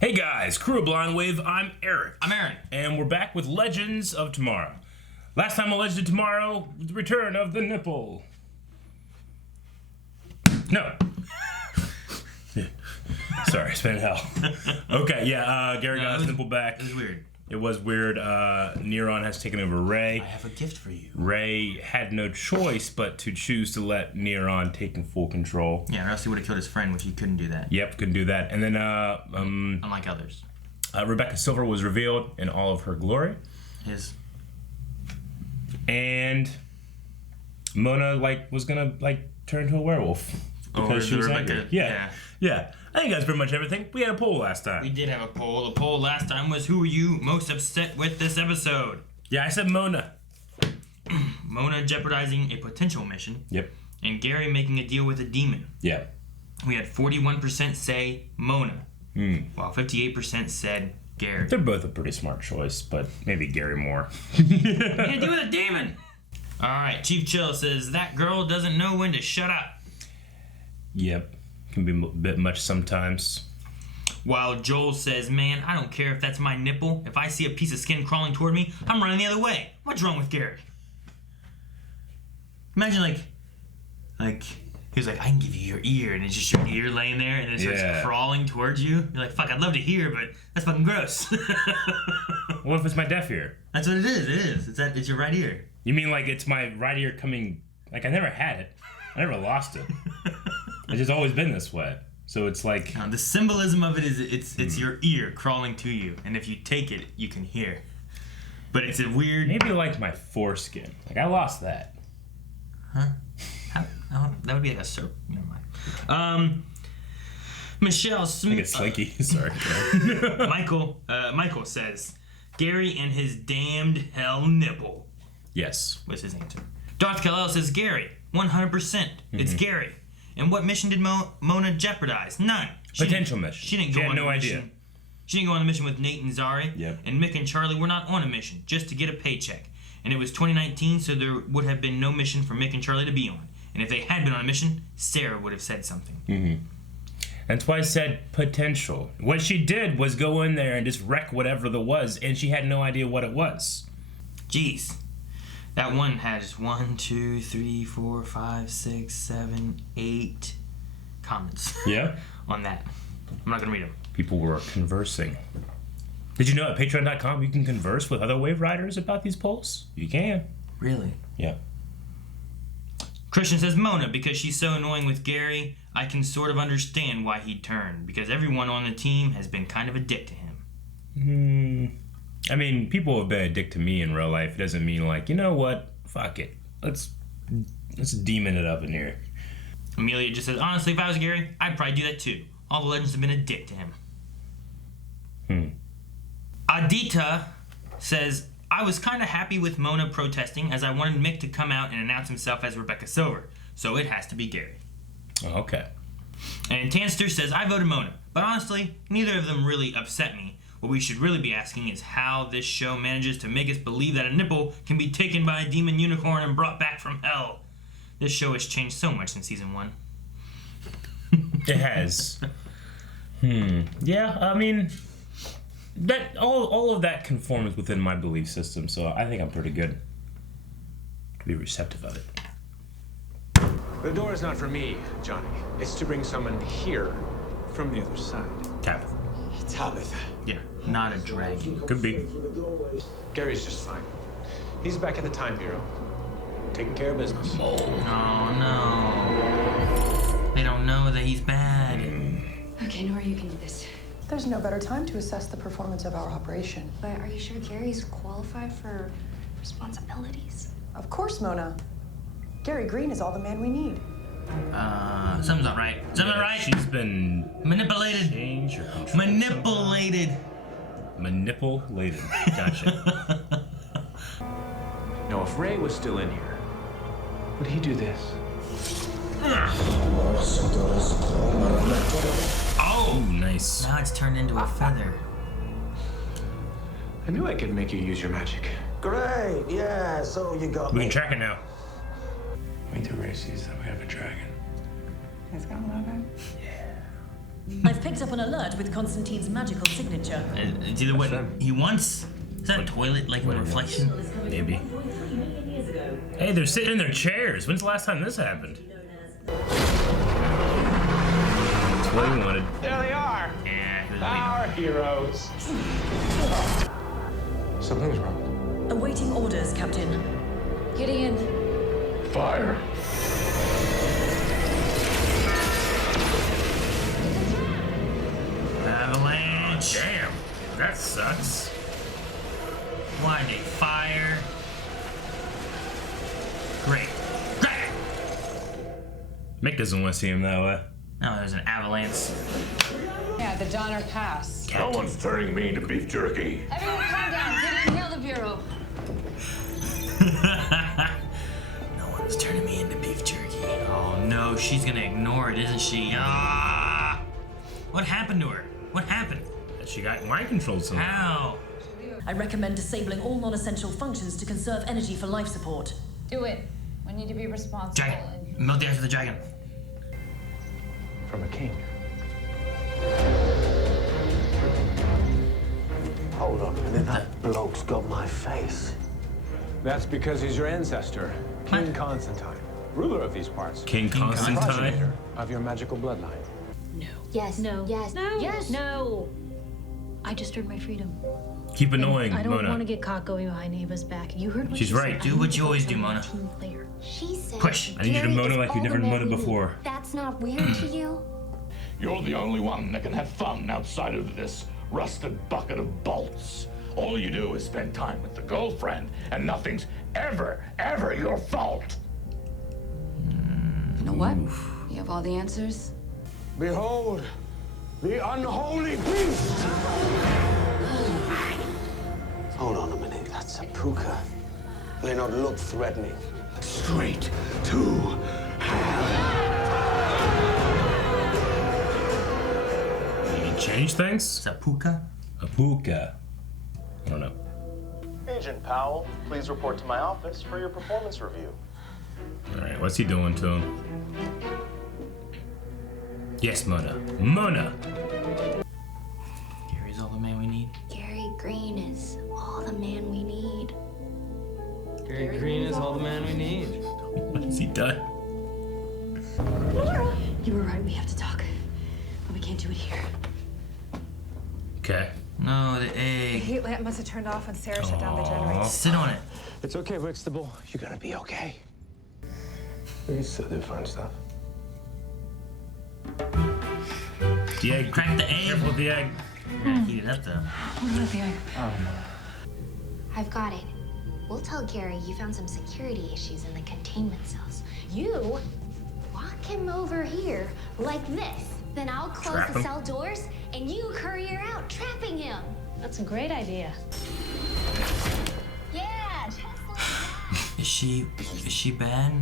Hey guys, Kuro Blind Wave, I'm Eric. I'm Aaron. And we're back with Legends of Tomorrow. Last time on Legends of Tomorrow, the return of the nipple. No. Sorry, it's been hell. Okay, yeah, Gary got his nipple back. It was weird. It was weird. Neron has taken over Ray. I have a gift for you. Ray had no choice but to choose to let Neron take in full control. Yeah, or else he would have killed his friend, which he couldn't do that. Yep, couldn't do that. And then, unlike others. Rebecca Silver was revealed in all of her glory. His. And Mona, was gonna, turn into a werewolf. Because she was Rebecca. angry. Yeah. I think that's pretty much everything. We had a poll last time. We did have a poll. The poll last time was, who were you most upset with this episode? Yeah, I said Mona. Mona jeopardizing a potential mission. Yep. And Gary making a deal with a demon. Yeah. We had 41% say Mona, while 58% said Gary. They're both a pretty smart choice, but maybe Gary more. Can't deal with a demon! Alright, Chief Chill says, that girl doesn't know when to shut up. Yep. Can be a bit much sometimes. While Joel says, man, I don't care if that's my nipple. If I see a piece of skin crawling toward me, I'm running the other way. What's wrong with Gary? Imagine he's like, I can give you your ear, and it's just your ear laying there, and it starts crawling towards you. You're like, fuck, I'd love to hear, but that's fucking gross. What if it's my deaf ear? That's what it is. It's your right ear. You mean it's my right ear coming, I never had it. I never lost it. It's just always been this way. So it's like... the symbolism of it is it's your ear crawling to you, and if you take it, you can hear. But it's a weird... Maybe my foreskin. I lost that. Huh? That would be like a serp. Never mind. Michelle Smith... I think it's slinky. Sorry. Michael says, Gary and his damned hell nipple. Yes. Was his answer. Darth Kal-El says, Gary, 100%. It's Gary. And what mission did Mona jeopardize? None. Potential mission. She didn't go on the mission. Idea. She didn't go on the mission with Nate and Zari. Yep. And Mick and Charlie were not on a mission, just to get a paycheck. And it was 2019, so there would have been no mission for Mick and Charlie to be on. And if they had been on a mission, Sarah would have said something. That's why I said potential. What she did was go in there and just wreck whatever there was, and she had no idea what it was. Jeez. That one has 1, 2, 3, 4, 5, 6, 7, 8 comments. Yeah? On that. I'm not going to read them. People were conversing. Did you know at patreon.com you can converse with other Wave Riders about these polls? You can. Really? Yeah. Christian says, Mona, because she's so annoying with Gary, I can sort of understand why he'd turn, because everyone on the team has been kind of a dick to him. I mean, people have been a dick to me in real life. It doesn't mean you know what? Fuck it. Let's demon it up in here. Amelia just says, honestly, if I was Gary, I'd probably do that too. All the legends have been a dick to him. Adita says, I was kind of happy with Mona protesting as I wanted Mick to come out and announce himself as Rebecca Silver. So it has to be Gary. Oh, okay. And Tanster says, I voted Mona. But honestly, neither of them really upset me. What we should really be asking is how this show manages to make us believe that a nipple can be taken by a demon unicorn and brought back from hell. This show has changed so much since season 1. It has. Yeah, I mean, that all of that conforms within my belief system, so I think I'm pretty good to be receptive of it. The door is not for me, Johnny. It's to bring someone here from the other side. Tabitha. Tabitha. Yeah, not a dragon. Could be. Gary's just fine. He's back at the Time Bureau, taking care of business. Oh, no. They don't know that he's bad. Okay, Nora, you can do this. There's no better time to assess the performance of our operation. But are you sure Gary's qualified for responsibilities? Of course, Mona. Gary Green is all the man we need. Something's not right. Something's not right. She's been manipulated. Change or control. Manipulated. Manipulated. Gotcha. Now, if Ray was still in here, would he do this? Oh, nice. Now it's turned into a feather. I knew I could make you use your magic. Great, yeah, so you got We me. can track it now. Wait till Ray sees that we have a dragon. He's gonna love it. I've picked up an alert with Constantine's magical signature. It's either what he wants. Is that a toilet like a reflection? Maybe. Hey, they're sitting in their chairs. When's the last time this happened? That's what he wanted. There they are. Yeah, he was Our heroes. Something's wrong. Awaiting orders, Captain. Gideon. Fire. Avalanche. Damn, that sucks. Why'd they fire? Great. Great. Mick doesn't want to see him that way. No, there's an avalanche. Yeah, the Donner Pass. No one's turning me into beef jerky. Everyone calm down. Gideon, hail the Bureau. No one's turning me into beef jerky. Oh no, she's gonna ignore it, isn't she? Ah! What happened to her? What happened? She got mind controlled somehow. How? I recommend disabling all non-essential functions to conserve energy for life support. Do it. We need to be responsible. Dragon. Melt the eyes of the dragon. From a king. Hold on a minute, that bloke's got my face. That's because he's your ancestor, King What? Constantine, ruler of these parts. King Constantine. Progenitor of your magical bloodline. Yes. No. Yes. No. Yes. No. I just earned my freedom. Keep annoying, I don't Mona. want to get caught going behind Ava's back. You heard what She's she right. said. Do what you always do, Mona. Team player. She said. Push. I need you to Gary Mona is like you've all never the man Mona we need. before. That's not weird to you? You're the only one that can have fun outside of this rusted bucket of bolts. All you do is spend time with the girlfriend, and nothing's ever your fault. You know what? You have all the answers. Behold, the unholy beast! Hold on a minute, that's a puka. May not look threatening. Straight to Did he change things? Is that Puka? A puka. I don't know. Agent Powell, please report to my office for your performance review. Alright, what's he doing to him? Yes, Mona. Mona! Gary's all the man we need. Gary Green is all the man we need. Gary Green is all the man we need. What has he done? You were right. We have to talk. But we can't do it here. Okay. No, the The egg. heat lamp must have turned off when Sarah shut down the generator. Sit on it. It's okay, Huxtable. You're gonna be okay. We can still do fun stuff. The egg. Crack the egg. Careful with the egg. Yeah, heat it up though. What about the egg? I've got it. We'll tell Gary you found some security issues in the containment cells. You walk him over here like this. Then I'll close Trap the him. cell doors and you career out, trapping him. That's a great idea. Yeah, just like that. Is she bad?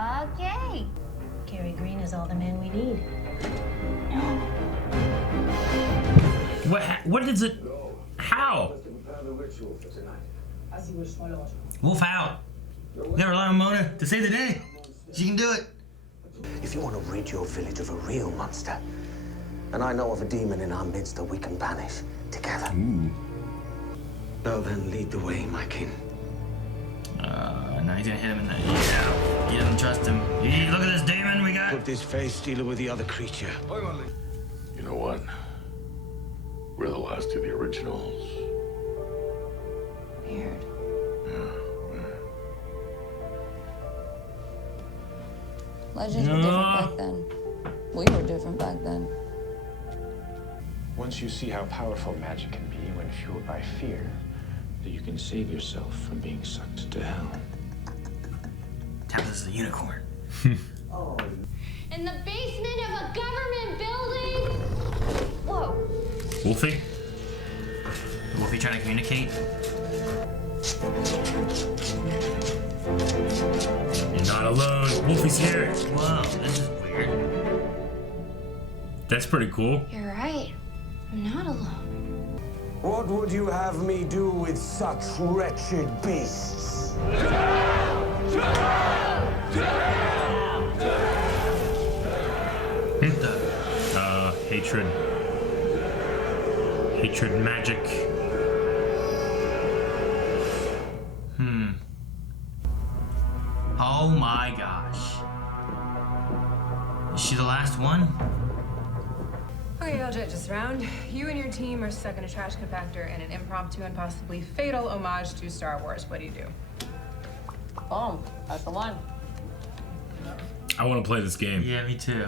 Okay. Gary Green is all the man we need. What is it? How? Wolf out. We gotta rely on Mona to save the day. She can do it. If you want to rid your village of a real monster, and I know of a demon in our midst that we can banish together. Now then, lead the way, my king. No, he's gonna hit him in the. Yeah. He doesn't trust him. Look at this demon we got. Put this face dealer with the other creature. You know what? We're the last of the originals. Weird. Legends were different back then. We were different back then. Once you see how powerful magic can be when fueled by fear, that you can save yourself from being sucked to hell. Taps is a unicorn. In the basement of a government building? Whoa. Wolfie? Wolfie trying to communicate. You're not alone. Wolfie's here. Whoa, this is weird. That's pretty cool. You're right. I'm not alone. What would you have me do with such wretched beasts? Hit the hatred. Hatred magic. Oh my gosh. Is she the last one? Okay, I'll jet just around. You and your team are stuck in a trash compactor in an impromptu and possibly fatal homage to Star Wars. What do you do? Boom. That's the one. I want to play this game. Yeah, me too.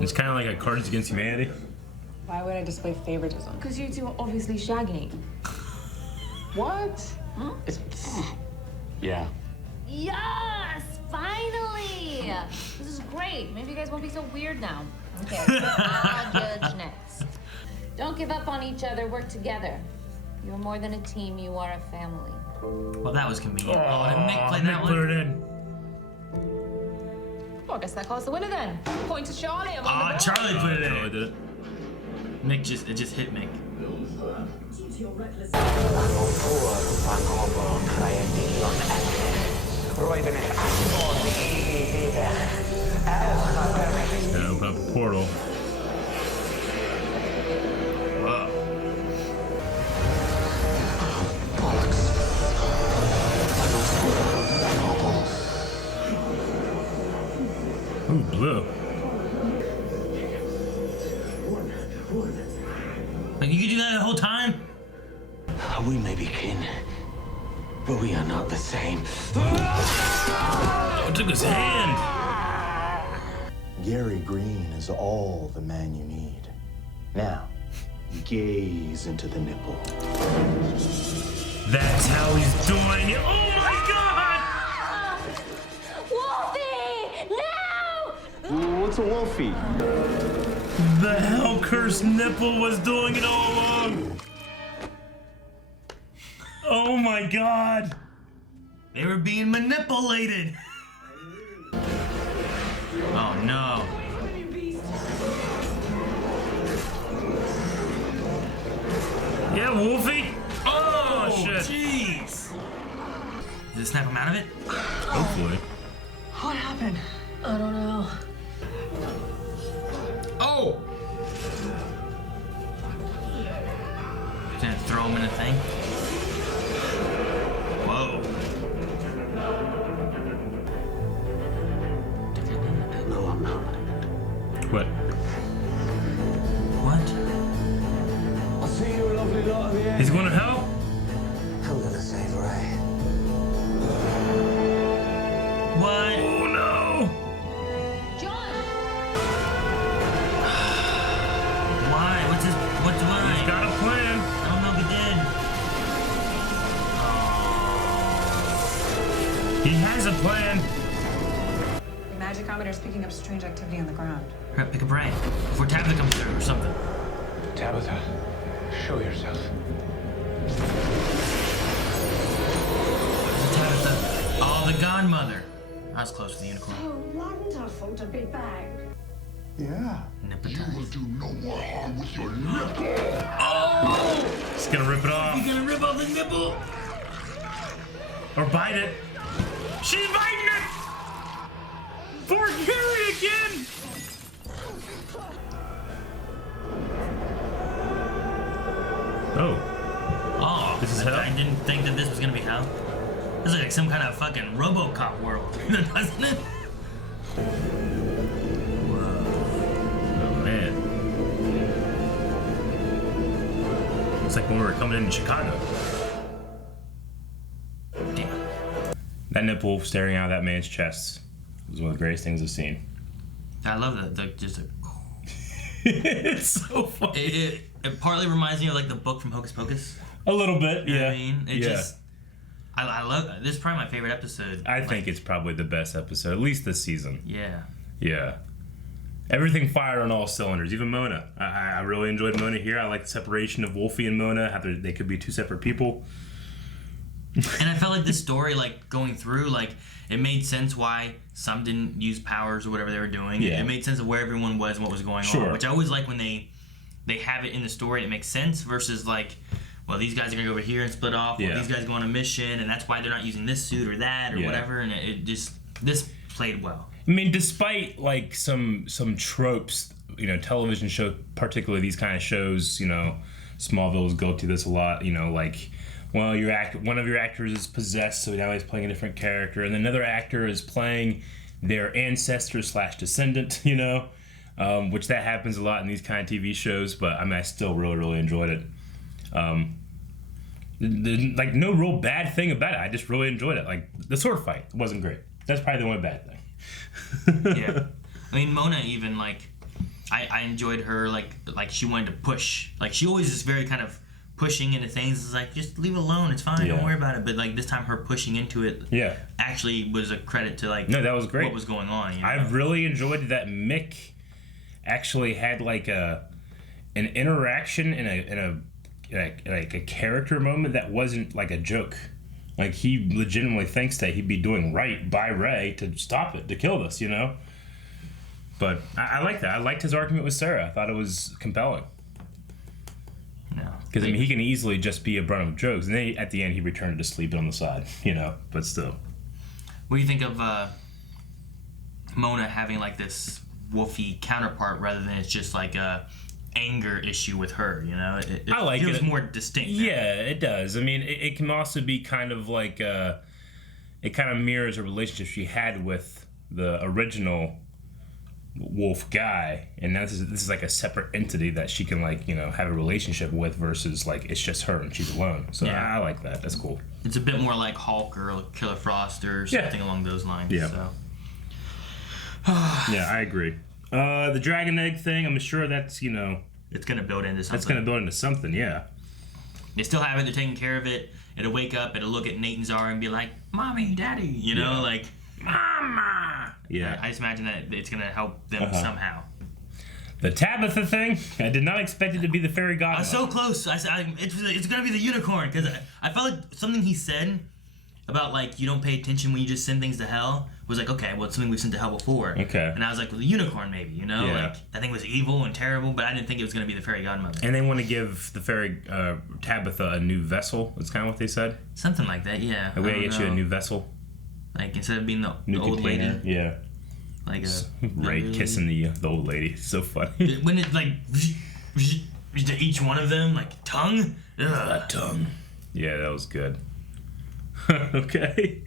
It's kind of like a Cards Against Humanity. Why would I display favoritism? Because you two are obviously shagging. What? Huh? Yeah. Yes! Finally! This is great. Maybe you guys won't be so weird now. Okay, I'll judge next. Don't give up on each other. Work together. You're more than a team. You are a family. Well, that was convenient. Oh, did Nick play that Nick put one? it in. Well, I guess that calls the winner then. Point to Charlie. I'm on the Oh, board. Charlie put it in. Charlie did it. Nick just hit Mick. Now open up a portal. Whoa. Ooh, blue. Like, you could do that the whole time? We may be kin, but we are not the same. Oh, it took his hand. Gary Green is all the man you need. Now, gaze into the nipple. That's how he's doing it. Oh my God! Wolfie! No! What's a wolfie? The hell cursed nipple was doing it all along. Oh my God! They were being manipulated. Oh no. Yeah, Wolfie. Oh shit! Jeez. Did it snap him out of it? Hopefully. What happened? I don't know. Oh! Gonna throw him in a thing? Whoa. No, I'm not. What? What? I'll see you, lovely lot of the air. He's going to hell? I'm gonna save Ray. What? Oh no! John! Why? What's his? What's why? He's got a plan. I don't know if he did. He has a plan. The magicometer's picking up strange activity on the ground. Crap, pick a brain. Before Tabitha comes through or something. Tabitha, show yourself. Tabitha. Oh, the godmother. I was close to the unicorn. So wonderful to be back. Yeah. You will do no more harm with your nipple. Oh! He's gonna rip it off. You're gonna rip off the nipple? Or bite it. She's biting it! For Gary again! Oh. Oh, This is hell? I didn't think that this was gonna be hell. This is like some kind of fucking RoboCop world, doesn't it? Oh man. Looks like when we were coming into Chicago. Damn. That nipple staring out of that man's chest was one of the greatest things I've seen. I love the just a. It's so funny. It partly reminds me of like the book from Hocus Pocus. A little bit, You know yeah. what I mean? It yeah. just. I love this is probably my favorite episode. I think it's probably the best episode, at least this season. Yeah. Yeah. Everything fired on all cylinders, even Mona. I really enjoyed Mona here. I like the separation of Wolfie and Mona, how they could be two separate people. And I felt like this story, like going through, like it made sense why some didn't use powers or whatever they were doing. Yeah. It made sense of where everyone was and what was going Sure. on, which I always like when they have it in the story. It makes sense versus like, well, these guys are gonna go over here and split off. Yeah. Well, these guys go on a mission, and that's why they're not using this suit or that or Yeah. whatever. And it just this played well. I mean, despite like some tropes television show, particularly these kind of shows, Smallville's go to this a lot, like, well, one of your actors is possessed, so now he's playing a different character, and another actor is playing their ancestor / descendant, which that happens a lot in these kind of TV shows, but I still really, really enjoyed it. Like, no real bad thing about it. I just really enjoyed it. Like, the sword fight wasn't great. That's probably the only bad thing. Yeah. I mean, Mona even, like, I enjoyed her, like she wanted to push. Like, she always is very kind of pushing into things. It's like, just leave it alone. It's fine. Don't worry about it. But, like, this time her pushing into it actually was a credit to, like, no, that was great. What was going on. I really enjoyed that Mick actually had, like, an interaction in a character moment that wasn't like a joke. Like, he legitimately thinks that he'd be doing right by Ray to stop it, to kill this, But I like that. I liked his argument with Sarah. I thought it was compelling. No. Because, he can easily just be a brunt of jokes. And then at the end, he returned to sleep on the side, But still. What do you think of Mona having, like, this wolfy counterpart rather than it's just, like, a anger issue with her, It I like feels it. more distinct. Yeah, it does. I mean, it can also be kind of like it kind of mirrors a relationship she had with the original wolf guy, and this is like a separate entity that she can, like, have a relationship with versus, like, it's just her and she's alone. So I like that. That's cool. It's a bit more like Hulk or like Killer Frost or something along those lines. Yeah. So. Yeah, I agree. The dragon egg thing, I'm sure that's, it's going to build into something. That's going to build into something, yeah. They still have it. They're taking care of it. It'll wake up. It'll look at Nate and Zara and be like, Mommy, Daddy, like, Mama. Yeah. I just imagine that it's going to help them somehow. The Tabitha thing, I did not expect it to be the fairy godmother. I was so close. It's going to be the unicorn, because I felt like something he said about, like, you don't pay attention when you just send things to hell was like, okay, well, it's something we've sent to hell before. Okay. And I was like, well, the unicorn maybe, Yeah. Like, that thing was evil and terrible, but I didn't think it was going to be the fairy godmother. And they want to give the fairy Tabitha a new vessel. That's kind of what they said. Something like that, yeah. The way to get you a new vessel. Like, instead of being the container. old lady. Yeah. Like Ray kissing the old lady. It's so funny. When it, like, to each one of them, like, tongue. That tongue. Yeah, that was good. Okay.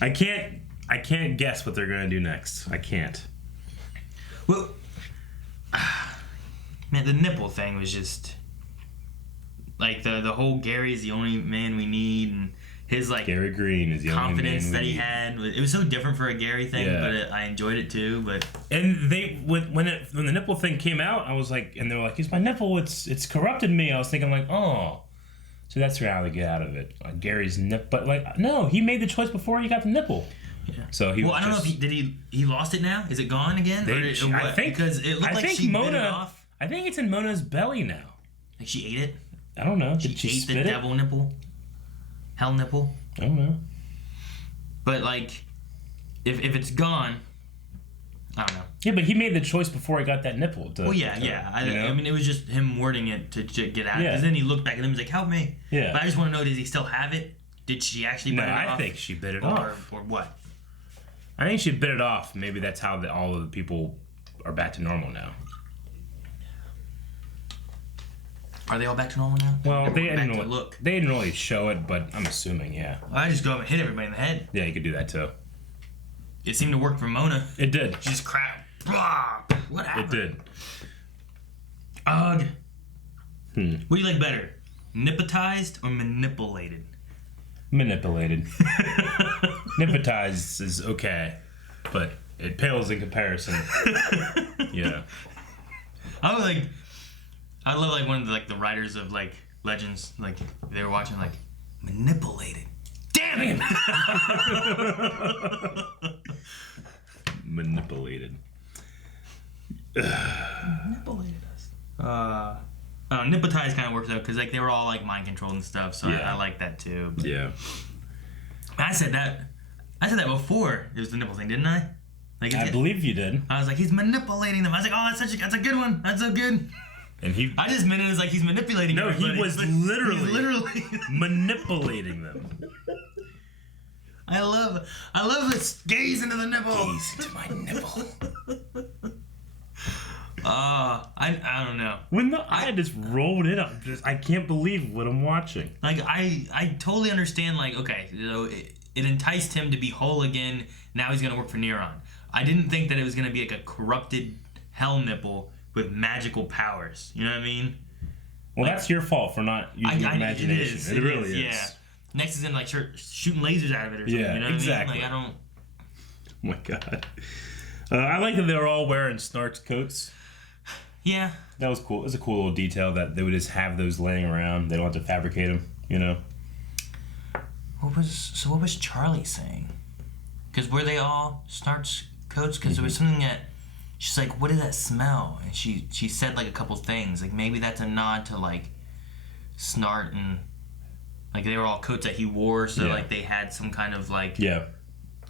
I can't guess what they're gonna do next. I can't. Well, man, the nipple thing was just like the whole Gary's the only man we need, and his, like, Gary Green is the confidence only man that he need. had. It was so different for a Gary thing, but I enjoyed it too. But and when the nipple thing came out, I was like, and they were like, "It's my nipple. It's corrupted me." I was thinking, like, oh. So that's how they get out of it. Like, Gary's nip, but, like, no, he made the choice before he got the nipple. Yeah. So he. Well, I don't know if he lost it now. Is it gone again? I think because it looked like she bit it off. I think it's in Mona's belly now. Like, she ate it. I don't know. Did she ate spit the it? devil nipple? Hell nipple? I don't know. But, like, if it's gone, I don't know. Yeah, but he made the choice before he got that nipple. I mean, it was just him wording it to get out. Because then he looked back at him and was like, help me. Yeah. But I just want to know, does he still have it? Did she actually bite it off? I think she bit it off. Or what? I think she bit it off. Maybe that's how all of the people are back to normal now. Are they all back to normal now? Well, they didn't really show it, but I'm assuming, yeah. I just go up and hit everybody in the head. Yeah, you could do that too. It seemed to work for Mona. It did. She just crap. What happened? It did. Ugh. What do you like better? Nipotized or manipulated? Manipulated. Nipotized is okay, but it pales in comparison. Yeah. I love, like, one of the, like, the writers of, like, Legends, like, they were watching, like, manipulated. Damn it! Manipulated. Manipulated us. Nipotized kind of works out because, like, they were all, like, mind controlled and stuff, so I like that too. But yeah. I said that before it was the nipple thing, didn't I? Like, I believe you did. I was like, he's manipulating them. I was like, oh, that's a good one. That's so good. And I just meant it as like he's manipulating. No, everybody. he was literally manipulating them. I love this gaze into the nipple. Gaze into my nipple. I don't know. When the eye just rolled in, I can't believe what I'm watching. Like, I totally understand, like, okay, so it enticed him to be whole again. Now he's going to work for Neuron. I didn't think that it was going to be like a corrupted hell nipple with magical powers. You know what I mean? Well, that's your fault for not using your imagination. It really is. Yeah. Next is in, like, shooting lasers out of it or something. Yeah, you know what exactly. I mean? Like, I don't... Oh my god. I like that they were all wearing Snark's coats. Yeah. That was cool. It was a cool little detail that they would just have those laying around. They don't have to fabricate them, you know? What was Charlie saying? Because were they all Snark's coats? Because there was something that... She's like, what did that smell? And she said, like, a couple things. Like, maybe that's a nod to, like, Snart and... Like, they were all coats that he wore, so, like, they had some kind of, like... Yeah.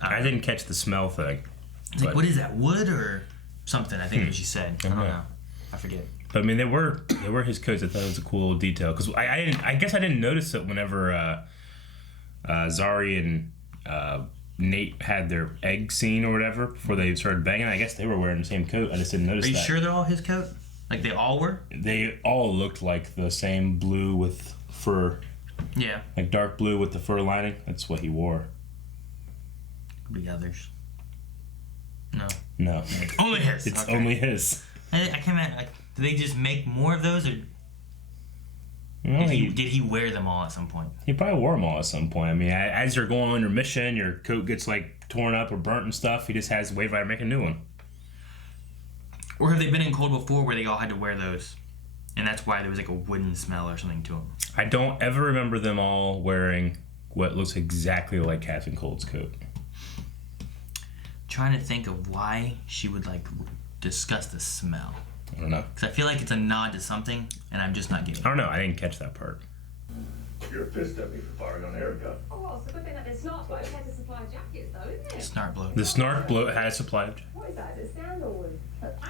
I didn't catch the smell thing. It's like, what is that, wood or something, I think what she said. I don't know. I forget. But, I mean, they were his coats. I thought it was a cool little detail. Because I guess I didn't notice it whenever Zari and Nate had their egg scene or whatever before they started banging. I guess they were wearing the same coat. I just didn't notice that. Are you sure they're all his coat? Like, they all were? They all looked like the same blue with fur. Yeah. Like dark blue with the fur lining. That's what he wore. Could be others. No. No. Only his. It's only his. I can't imagine. Like, do they just make more of those, or Well, did he wear them all at some point? He probably wore them all at some point. I mean, as you're going on your mission, your coat gets like torn up or burnt and stuff. He just has to wait right to make a new one. Or have they been in cold before where they all had to wear those, and that's why there was like a wooden smell or something to them? I don't ever remember them all wearing what looks exactly like Captain Cold's coat. Trying to think of why she would like discuss the smell. I don't know. Because I feel like it's a nod to something, and I'm just not getting it. I don't know. I didn't catch that part. You're pissed at me for firing on Erica. Oh, well, it's a good thing that there's not bloke has a supply of jackets, though, isn't it? Snark bloke. The Snark bloke had a supply of What is that? Is it sand or wood?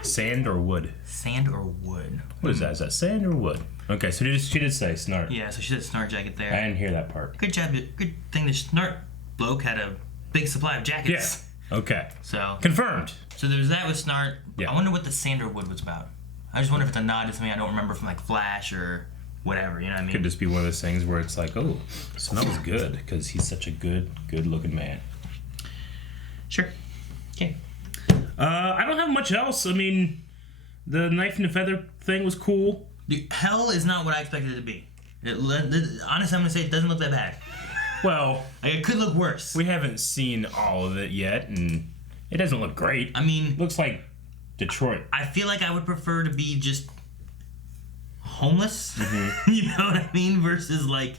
sand or wood. Sand or wood? What is that? Is that sand or wood? Okay, so she did say Snark. Yeah, so she said Snark jacket there. I didn't hear that part. Good job. Good thing the Snark bloke had a big supply of jackets. Yeah. Okay. So confirmed. So there's that with Snart. Yeah. I wonder what the sand or wood was about. I just wonder if it's a nod to something I don't remember from like Flash or whatever. You know what I mean? Could just be one of those things where it's like, oh, smells good because he's such a good looking man. Sure. Okay. I don't have much else. I mean, the knife and the feather thing was cool. Dude, hell is not what I expected it to be. Honestly, I'm gonna say it doesn't look that bad. Well, like, it could look worse. We haven't seen all of it yet, and it doesn't look great. I mean, looks like Detroit. I feel like I would prefer to be just homeless. Mm-hmm. You know what I mean? Versus like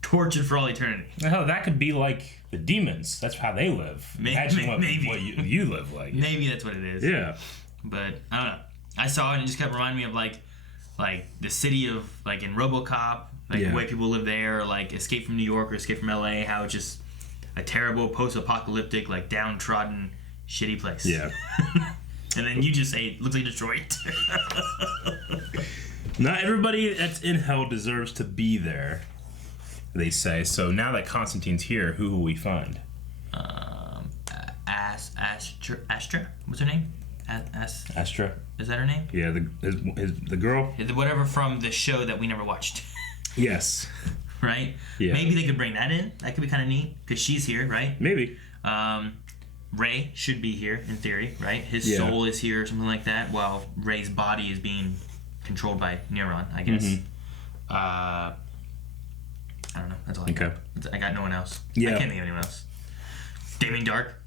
tortured for all eternity. Hell, that could be like the demons. That's how they live. Imagine what you live like. Maybe that's what it is. Yeah. But I don't know. I saw it and it just kept reminding me of like the city of like in RoboCop, like the way people live there, or like Escape from New York or Escape from LA. How it's just a terrible post-apocalyptic, like downtrodden, shitty place. Yeah. And then you just say it looks like Detroit. Not everybody that's in hell deserves to be there, they say. So now that Constantine's here, who will we find? Astra? What's her name? Astra. Is that her name? Yeah, the girl? Whatever from the show that we never watched. Yes. Right? Yeah. Maybe they could bring that in. That could be kind of neat, because she's here, right? Maybe. Ray should be here, in theory, right? His soul is here or something like that, while Ray's body is being controlled by Neuron, I guess. Mm-hmm. I don't know. That's all I got. I got no one else. Yeah. I can't think of anyone else. Damien Dark.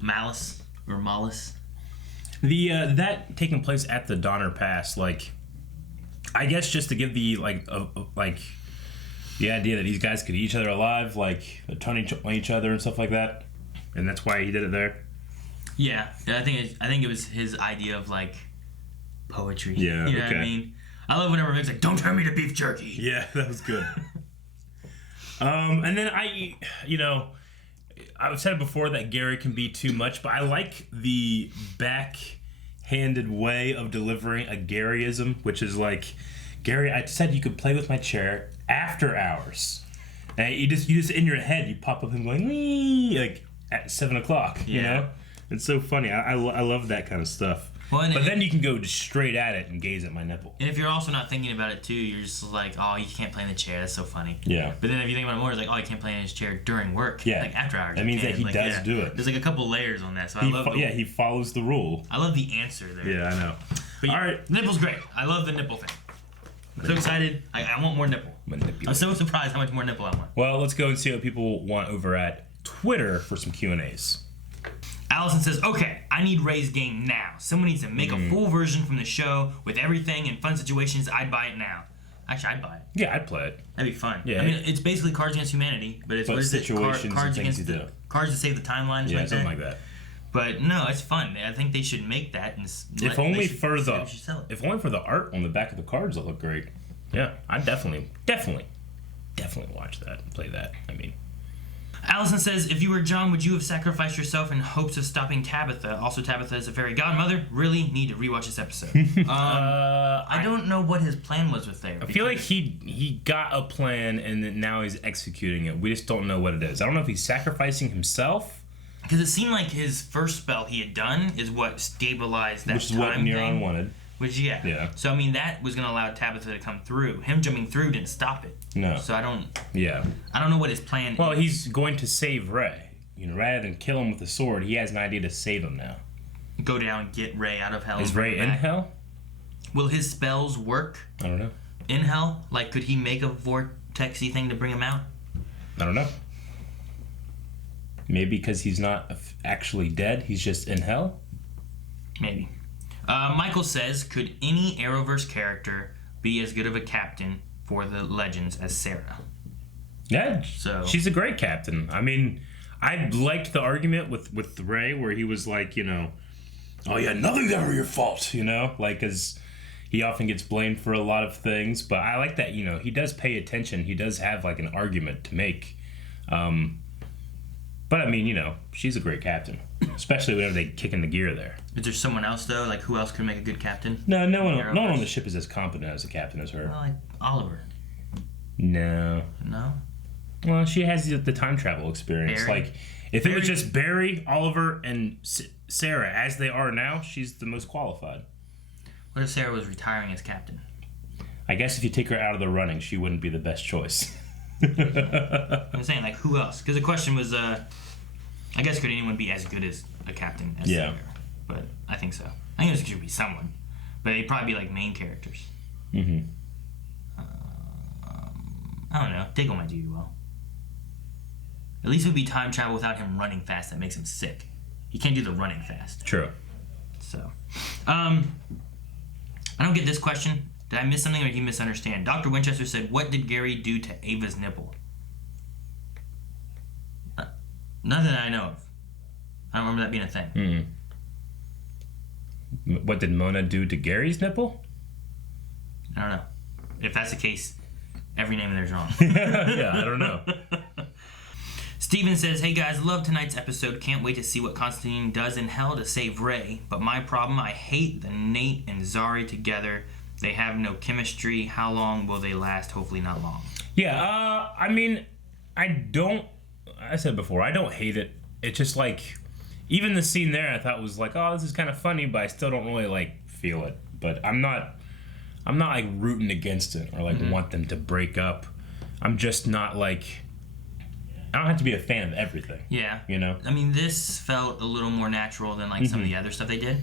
Malice or Malice. That taking place at the Donner Pass, like, I guess just to give the the idea that these guys could eat each other alive, like turn each other and stuff like that, and that's why he did it there. Yeah, I think it was his idea of like poetry. Yeah, you know what I mean. I love whenever Mick's like, "Don't turn me to beef jerky." Yeah, that was good. And then I've said before that Gary can be too much, but I like the backhanded way of delivering a Garyism, which is like, Gary, I said you could play with my chair after hours. And you just in your head, you pop up and going, wee, like at 7 o'clock, you know? It's so funny. I love that kind of stuff. Well, but then you can go just straight at it and gaze at my nipple. And if you're also not thinking about it too, you're just like, oh, you can't play in the chair. That's so funny. Yeah. But then if you think about it more, it's like, oh, you can't play in his chair during work. Yeah. Like after hours. That means that he like, does do it. There's like a couple layers on that. So I love. He follows the rule. I love the answer there. Yeah, I know. But all right, nipple's great. I love the nipple thing. I'm so excited. I want more nipple. I'm so surprised how much more nipple I want. Well, let's go and see what people want over at Twitter for some Q&As. Allison says, okay, I need Ray's game now. Someone needs to make a full version from the show with everything and fun situations. I'd buy it now. Actually, I'd buy it. Yeah, I'd play it. That'd be fun. Yeah. I mean, it's basically Cards Against Humanity, but it's what is situations it? Cards and things against you do. Cards to Save the Timeline. Yeah, something like that. But no, it's fun. I think they should make that. And if only for the art on the back of the cards that look great. Yeah, I'd definitely watch that and play that. I mean. Allison says, if you were John, would you have sacrificed yourself in hopes of stopping Tabitha? Also, Tabitha is a fairy godmother. Really need to rewatch this episode. I don't know what his plan was with there. I feel like he got a plan and then now he's executing it. We just don't know what it is. I don't know if he's sacrificing himself. Because it seemed like his first spell he had done is what stabilized that which is what Neuron wanted. Which, yeah. So, I mean, that was going to allow Tabitha to come through. Him jumping through didn't stop it. No. So, I don't know what his plan is. He's going to save Ray. You know, rather than kill him with a sword, he has an idea to save him now. Go down and get Ray out of hell. Is Ray in hell? Will his spells work? I don't know. In hell? Like, could he make a vortexy thing to bring him out? I don't know. Maybe because he's not actually dead, he's just in hell? Maybe. Michael says, could any Arrowverse character be as good of a captain for the Legends as Sarah? Yeah, so she's a great captain. I mean, I liked the argument with Ray where he was like, you know, oh yeah, nothing's ever your fault, you know? Like, because he often gets blamed for a lot of things, but I like that, you know, he does pay attention. He does have, like, an argument to make. But, I mean, you know, she's a great captain, especially whenever they kick in the gear there. Is there someone else, though? Like, who else could make a good captain? No one on the ship is as competent as a captain as her. Well, like Oliver. No. Well, she has the time travel experience. Barry? Like, if it was just Barry, Oliver, and Sarah as they are now, she's the most qualified. What if Sarah was retiring as captain? I guess if you take her out of the running, she wouldn't be the best choice. I'm saying, like, who else? Because the question was, I guess, could anyone be as good as a captain as Sarah? But I think so. I think it should be someone. But they'd probably be, like, main characters. Mm-hmm. I don't know. Diggle might do well. At least it would be time travel without him running fast. That makes him sick. He can't do the running fast. True. So, I don't get this question. Did I miss something or did he misunderstand? Dr. Winchester said, what did Gary do to Ava's nipple? Nothing that I know of. I don't remember that being a thing. What did Mona do to Gary's nipple? I don't know. If that's the case, every name in there is wrong. Yeah, I don't know. Steven says, hey guys, love tonight's episode. Can't wait to see what Constantine does in hell to save Ray. But my problem, I hate the Nate and Zari together. They have no chemistry. How long will they last? Hopefully not long. Yeah, I mean, I said before, I don't hate it. It's just like, even the scene there I thought was like, oh, this is kind of funny, but I still don't really like feel it. But I'm not like rooting against it or like want them to break up. I'm just not like, I don't have to be a fan of everything. Yeah. You know? I mean, this felt a little more natural than like some of the other stuff they did.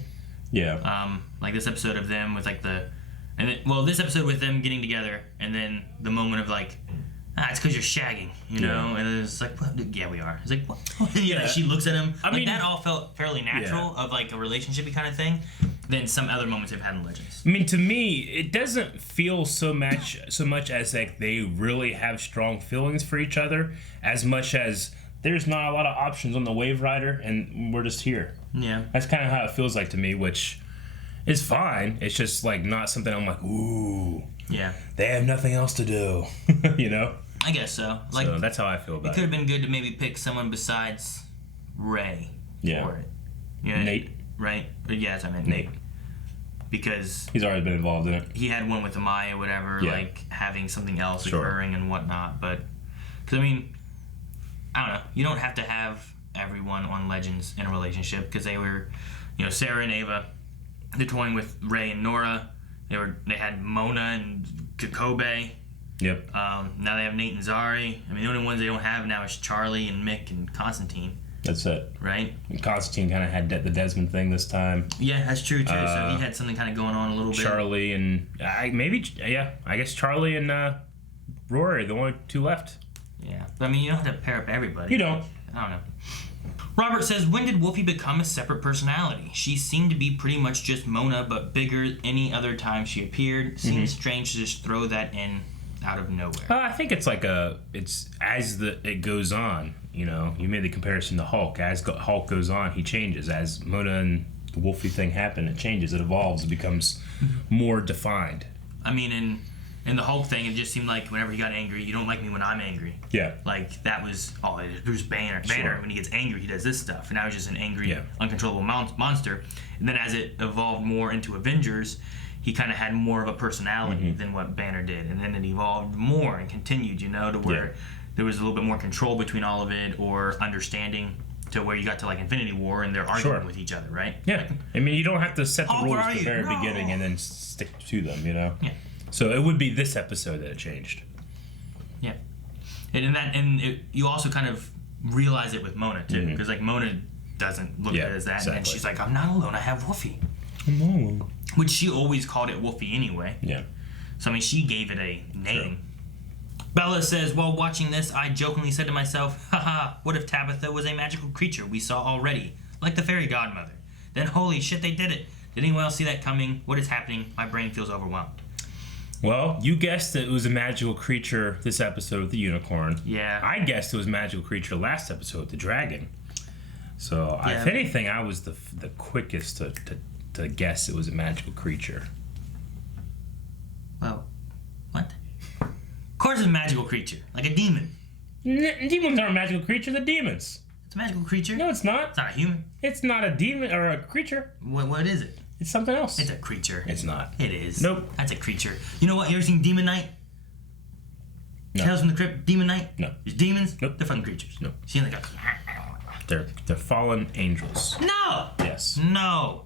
Yeah. Like this episode of them with like this episode with them getting together and then the moment of like, it's because you're shagging, you know? And it's like, well, yeah, we are. It's like, what? Yeah. She looks at him. I mean, that all felt fairly natural of like a relationship-y kind of thing than some other moments they've had in Legends. I mean, to me, it doesn't feel so much as like they really have strong feelings for each other, as much as there's not a lot of options on the Wave Rider, and we're just here. Yeah. That's kind of how it feels like to me, which is fine. It's just like not something I'm like, ooh. Yeah. They have nothing else to do, you know? I guess so. Like, so that's how I feel about it. It could have been good to maybe pick someone besides Ray for it. You know, Nate. Right? But yeah, that's what I meant. Nate. Because he's already been involved in it. He had one with Amaya, whatever, like having something else occurring and whatnot. But, because I mean, I don't know. You don't have to have everyone on Legends in a relationship because they were, Sarah and Ava. They're toying with Ray and Nora. They had Mona and Kokobe. Yep. Now they have Nate and Zari. I mean, the only ones they don't have now is Charlie and Mick and Constantine. That's it. Right? And Constantine kind of had the Desmond thing this time. Yeah, that's true, too. So he had something kind of going on a little bit. Charlie and... I guess Charlie and Rory are the only two left. Yeah. But, I mean, you don't have to pair up everybody. You don't. I don't know. Robert says, when did Wolfie become a separate personality? She seemed to be pretty much just Mona, but bigger any other time she appeared. Seems strange to just throw that in out of nowhere. I think it's like it's as it goes on, you made the comparison to Hulk. As Hulk goes on, he changes. As Mona and the Wolfie thing happen, it changes, it evolves, it becomes more defined. I mean, in the Hulk thing, it just seemed like whenever he got angry, you don't like me when I'm angry. Yeah. Like, that was, Bruce Banner. Banner, when he gets angry, he does this stuff. And now he's just an angry, uncontrollable monster. And then as it evolved more into Avengers, he kind of had more of a personality than what Banner did. And then it evolved more and continued, to where there was a little bit more control between all of it, or understanding, to where you got to, like, Infinity War, and they're arguing with each other, right? Yeah. I mean, you don't have to set the rules at the very beginning and then stick to them, Yeah. So it would be this episode that it changed. Yeah. You also kind of realize it with Mona, too. Because, like, Mona doesn't look at it as that. Exactly. And she's like, I'm not alone, I have Wolfie. I'm alone. Which she always called it Wolfie anyway. Yeah. So, I mean, she gave it a name. True. Bella says, while watching this, I jokingly said to myself, haha, what if Tabitha was a magical creature we saw already? Like the fairy godmother. Then, holy shit, they did it. Did anyone else see that coming? What is happening? My brain feels overwhelmed. Well, you guessed that it was a magical creature this episode with the unicorn. Yeah. I guessed it was a magical creature last episode with the dragon. So, if anything, I was the quickest to guess it was a magical creature. Well, what? Of course it's a magical creature. Like a demon. Demons aren't a magical creature, they're demons. It's a magical creature? No, it's not. It's not a human. It's not a demon or a creature. What is it? It's something else. It's a creature. It's not. It is. Nope. That's a creature. You know what? You ever seen Demon Knight? No. Tales from the Crypt, Demon Knight? No. There's demons? Nope. They're fucking creatures. Nope. See, like They're fallen angels. No! Yes. No.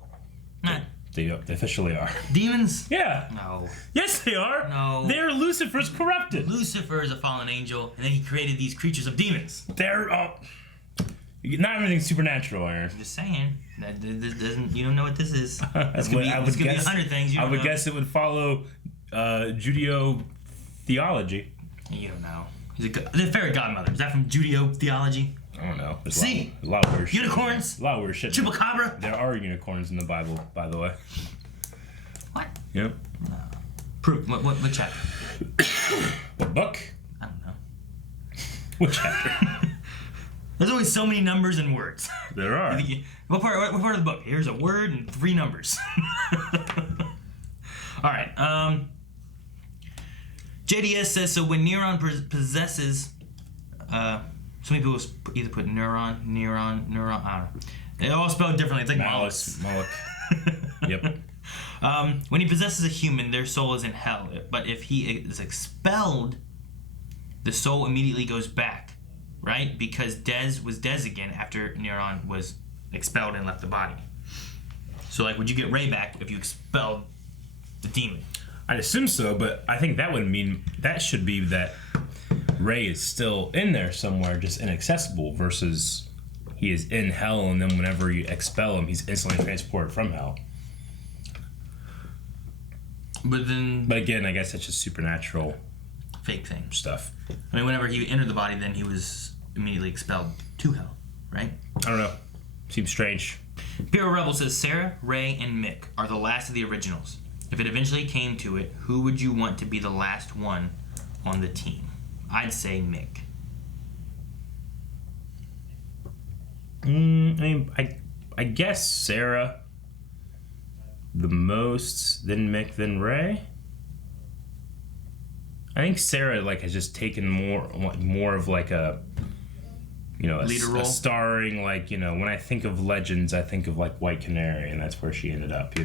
Not. They officially are. Demons? Yeah. No. Yes, they are. No. They're Lucifer's corrupted. Lucifer is a fallen angel, and then he created these creatures of demons. They're not everything's supernatural, Aaron. I'm just saying. That doesn't. You don't know what this is. It's gonna be 100 things. I would guess it would follow Judeo theology. You don't know. The fairy godmother. Is that from Judeo theology? I don't know. There's See? a lot of weird shit. Unicorns? A lot of weird shit. Chupacabra? There are unicorns in the Bible, by the way. What? Yep. Proof. What chapter? What book? I don't know. What chapter? There's always so many numbers and words. There are. What part of the book? Here's a word and 3 numbers. All right. JDS says, so when Neuron possesses... so many people either put neuron, I don't know. They all spelled differently. It's like Malice. Yep. When he possesses a human, their soul is in hell. But if he is expelled, the soul immediately goes back, right? Because Dez was Dez again after Neuron was expelled and left the body. So, like, would you get Ray back if you expelled the demon? I'd assume so, but I think that would mean that should be that Ray is still in there somewhere, just inaccessible, versus he is in hell, and then whenever you expel him, he's instantly transported from hell. But again, I guess that's just supernatural fake thing stuff. I mean, whenever he entered the body, then he was immediately expelled to hell, right? I don't know. Seems strange. Imperial Rebel says Sarah, Ray, and Mick are the last of the originals. If it eventually came to it, who would you want to be the last one on the team? I'd say Mick. I guess Sarah the most, then Mick, then Ray. I think Sarah has just taken more of like a leader role, a starring, when I think of Legends, I think of like White Canary, and that's where she ended up,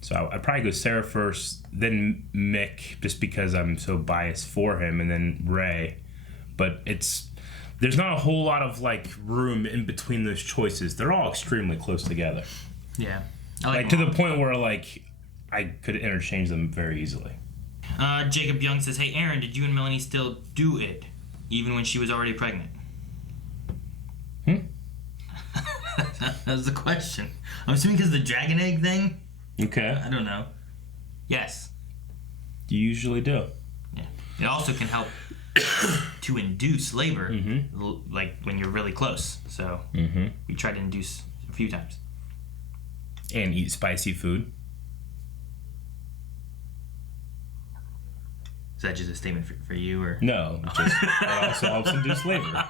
So I'd probably go Sarah first, then Mick, just because I'm so biased for him, and then Ray. But this there's not a whole lot of like room in between those choices. They're all extremely close together. Yeah. Like to the point where like I could interchange them very easily. Jacob Young says, "Hey Aaron, did you and Melanie still do it, even when she was already pregnant?" That's the question. I'm assuming because of the dragon egg thing. Okay. I don't know. Yes. You usually do. Yeah. It also can help to induce labor, like when you're really close. So we tried to induce a few times. And eat spicy food. Is that just a statement for you, or no? Just it also helps induce labor.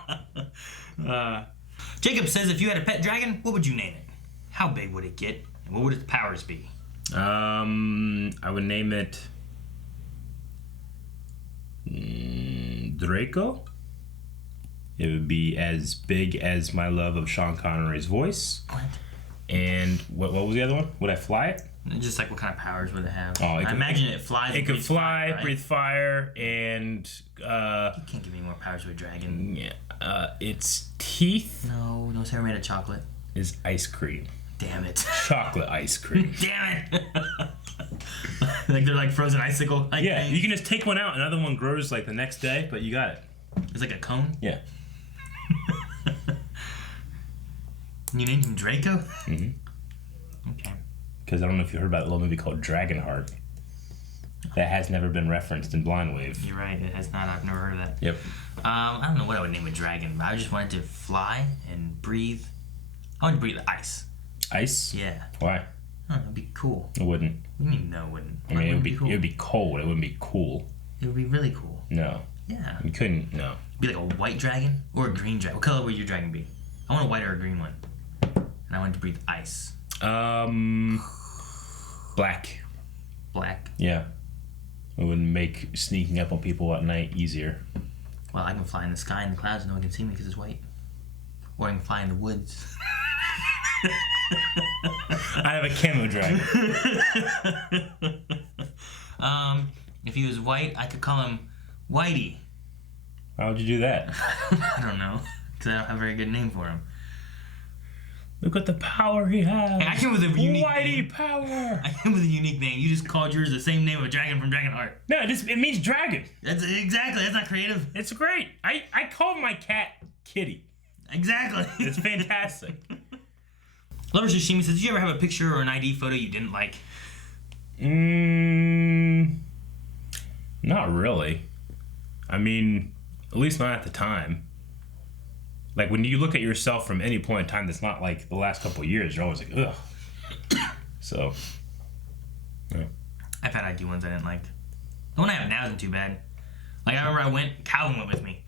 Jacob says, if you had a pet dragon, what would you name it? How big would it get, and what would its powers be? I would name it Draco. It would be as big as my love of Sean Connery's voice. What? And what was the other one? Would I fly it? Just like what kind of powers would it have? Oh, I imagine it flies. It could fly, right? breathe fire, and you can't give me more powers to a dragon. Yeah. Its teeth. No, don't say we're made of chocolate. Is ice cream. Damn it. Chocolate ice cream. Damn it. Like they're like frozen icicle. Yeah, things. You can just take one out, another one grows like the next day, but you got it. It's like a cone? Yeah. You named him Draco? Okay. Because I don't know if you heard about a little movie called Dragonheart. That has never been referenced in Blind Wave. You're right, it has not. I've never heard of that. Yep. I don't know what I would name a dragon, but I just wanted to fly and breathe. I wanted to breathe ice. Ice? Yeah. Why? I don't know, it'd be cool. It wouldn't. What do you mean no, it wouldn't? I mean, it would be cool. It would be cold. It wouldn't be cool. It would be really cool. No. Yeah. You couldn't. No. It'd be like a white dragon or a green dragon. What color would your dragon be? I want a white or a green one. And I want to breathe ice. Black. Black? Yeah. It would make sneaking up on people at night easier. Well, I can fly in the sky in the clouds and no one can see me because it's white. Or I can fly in the woods. I have a camo dragon. If he was white, I could call him Whitey. Why would you do that? I don't know. Because I don't have a very good name for him. Look at the power he has. Hey, I came with a unique Whitey name. power. I came with a unique name. You just called yours the same name of a dragon from Dragonheart. No, it means dragon. That's exactly. That's not creative. It's great. I called my cat Kitty. Exactly. It's fantastic. Lover Sashimi says, did you ever have a picture or an ID photo you didn't like? Not really. I mean, at least not at the time. Like, when you look at yourself from any point in time that's not like the last couple of years, you're always like, ugh. So, yeah. I've had ID ones I didn't like. The one I have now isn't too bad. Like, I remember Calvin went with me.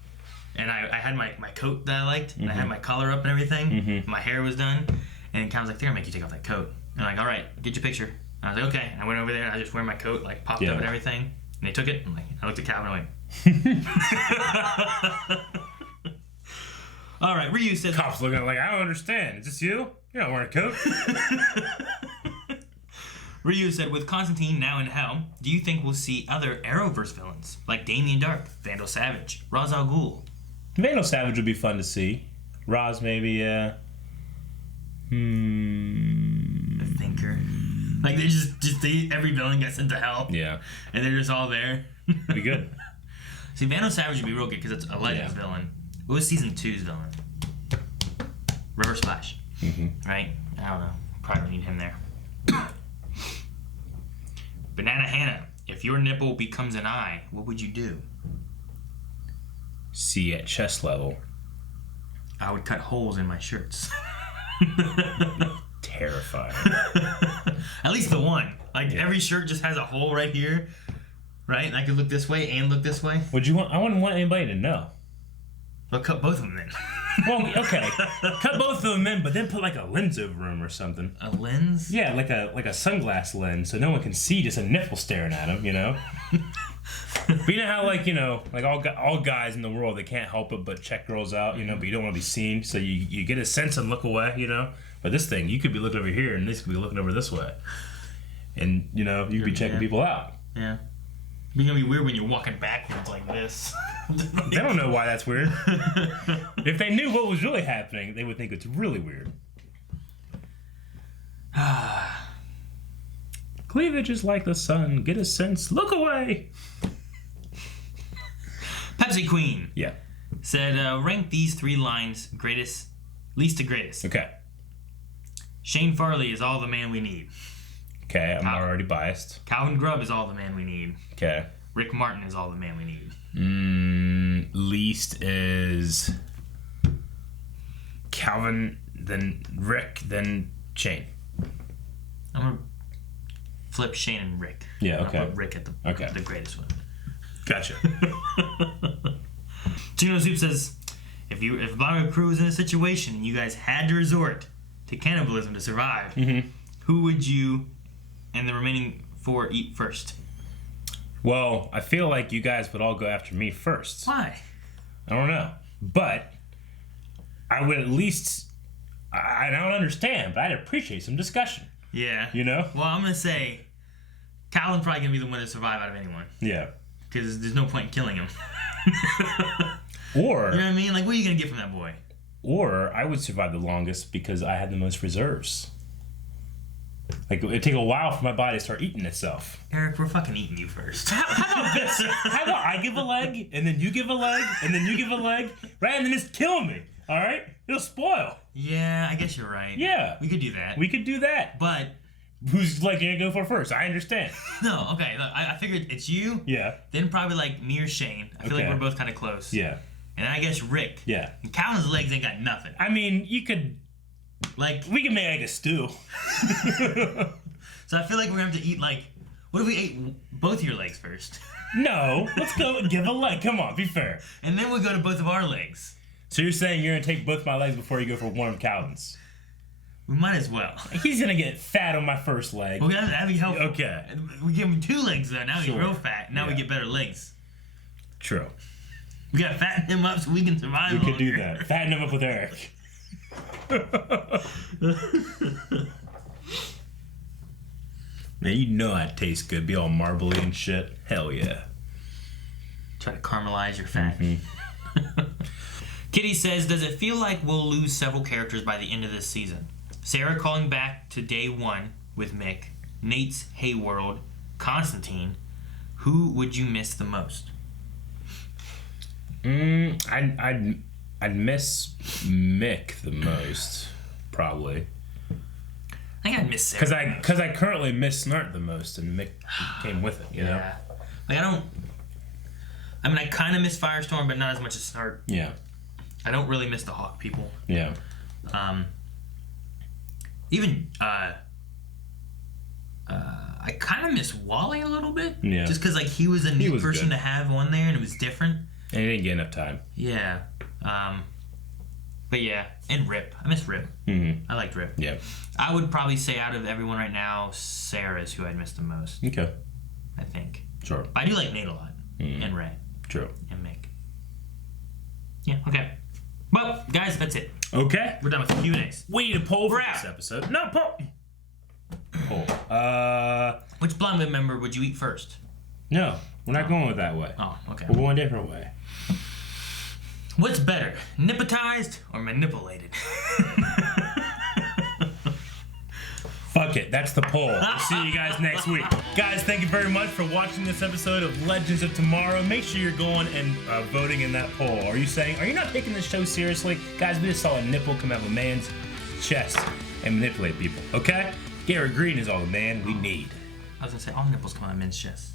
And I had my coat that I liked. And I had my collar up and everything. My hair was done. And Calvin's like, they're gonna make you take off that coat. And I'm like, all right, get your picture. And I was like, okay. And I went over there and I just wear my coat, like, popped up and everything. And they took it. And I looked at Calvin and I went, all right, Ryu says... Cops looking at it like, I don't understand. Is this you? You're not wearing a coat. Ryu said, with Constantine now in hell, do you think we'll see other Arrowverse villains? Like Damien Dark, Vandal Savage, Ra's al Ghul? Vandal Savage would be fun to see. Ra's maybe, yeah. The Thinker. Like, they every villain gets sent to hell. Yeah. And they're just all there. Be good. See, Vandal Savage would be real good because it's a Legends villain. What was Season 2's villain? Reverse Flash. Right? I don't know. Probably don't need him there. Banana Hannah, if your nipple becomes an eye, what would you do? See at chest level. I would cut holes in my shirts. Terrifying. At least the one. Like, every shirt just has a hole right here. Right? And I could look this way and look this way. Would you want? I wouldn't want anybody to know. Well, cut both of them then. Well, okay. Cut both of them in, but then put like a lens over them or something. A lens? Yeah, like a sunglass lens, so no one can see just a nipple staring at them, you know? But you know how, like, you know, like all guys in the world, they can't help it but check girls out, you know, but you don't want to be seen, so you get a sense and look away, you know? But this thing, you could be looking over here, and this could be looking over this way. And, you know, you could be checking people out. Yeah. It's gonna be weird when you're walking backwards like this. They don't know why that's weird. If they knew what was really happening, they would think it's really weird. Cleavage is like the sun. Get a sense. Look away. Pepsi Queen. Yeah. Said, rank these 3 lines least to greatest. Okay. Shane Farley is all the man we need. Okay, I'm already biased. Calvin Grubb is all the man we need. Okay. Rick Martin is all the man we need. Least is Calvin, then Rick, then Shane. I'm gonna flip Shane and Rick. Yeah, I'm okay. gonna put Rick at the greatest one. Gotcha. Gino Soup says, if Bobby Crew was in a situation and you guys had to resort to cannibalism to survive, who would you and the remaining 4 eat first? Well, I feel like you guys would all go after me first. Why? I don't know. But I would at least... I don't understand, but I'd appreciate some discussion. Yeah. You know? Well, I'm going to say Calvin's probably going to be the one to survive out of anyone. Yeah. Because there's no point in killing him. Or... You know what I mean? Like, what are you going to get from that boy? Or I would survive the longest because I had the most reserves. Like, it'd take a while for my body to start eating itself. Eric, we're fucking eating you first. How about this? How about I give a leg, and then you give a leg, and then you give a leg, right? And then just kill me, all right? It'll spoil. Yeah, I guess you're right. Yeah. We could do that. We could do that. But... Who's, like, gonna go for first? I understand. No, okay. Look, I figured it's you. Yeah. Then probably, like, me or Shane. I feel like we're both kind of close. Yeah. And I guess Rick. Yeah. And Calvin's legs ain't got nothing. I mean, you could... Like... We can make, like, a stew. So I feel like we're going to have to eat, like... What if we ate both of your legs first? No. Let's go and give a leg. Come on, be fair. And then we'll go to both of our legs. So you're saying you're going to take both my legs before you go for one of Calvin's? We might as well. He's going to get fat on my first leg. Well, that'd be helpful. Okay. We give him 2 legs, though. Now he's real fat. Now we Yeah. get better legs. True. We gotta fatten him up so we can survive. We could do that. Fatten him up with Eric. Man, you know that tastes good. Be all marbly and shit. Hell yeah. Try to caramelize your fat. Kitty says, does it feel like we'll lose several characters by the end of this season? Sarah calling back to day 1 with Mick, Nate's Hey World, Constantine. Who would you miss the most? I'd miss Mick the most, probably. I think I'd miss Sarah. Because I currently miss Snart the most, and Mick came with it. You know? Like I kind of miss Firestorm, but not as much as Snart. Yeah. I don't really miss the Hawk people. Yeah. Even I kind of miss Wally a little bit. Yeah. Just because like he was a neat person good to have on there, and it was different. And he didn't get enough time. Yeah. But yeah, and Rip. I miss Rip. Mm-hmm. I liked Rip. Yeah. I would probably say out of everyone right now, Sarah's who I'd miss the most. Okay. I think. Sure. But I do like Nate a lot. And Ray. True. And Mick. Yeah, okay. Well, guys, that's it. Okay. We're done with the Q&As. We need a poll for this episode. No, poll. Which blind member would you eat first? No, we're not going with that way. Oh, okay. We're going a different way. What's better, nipotized or manipulated? Fuck it, that's the poll. We'll see you guys next week. Guys, thank you very much for watching this episode of Legends of Tomorrow. Make sure you're going and voting in that poll. Are you not taking this show seriously? Guys, we just saw a nipple come out of a man's chest and manipulate people, okay? Gary Green is all the man we need. I was gonna say, all nipples come out of men's chests.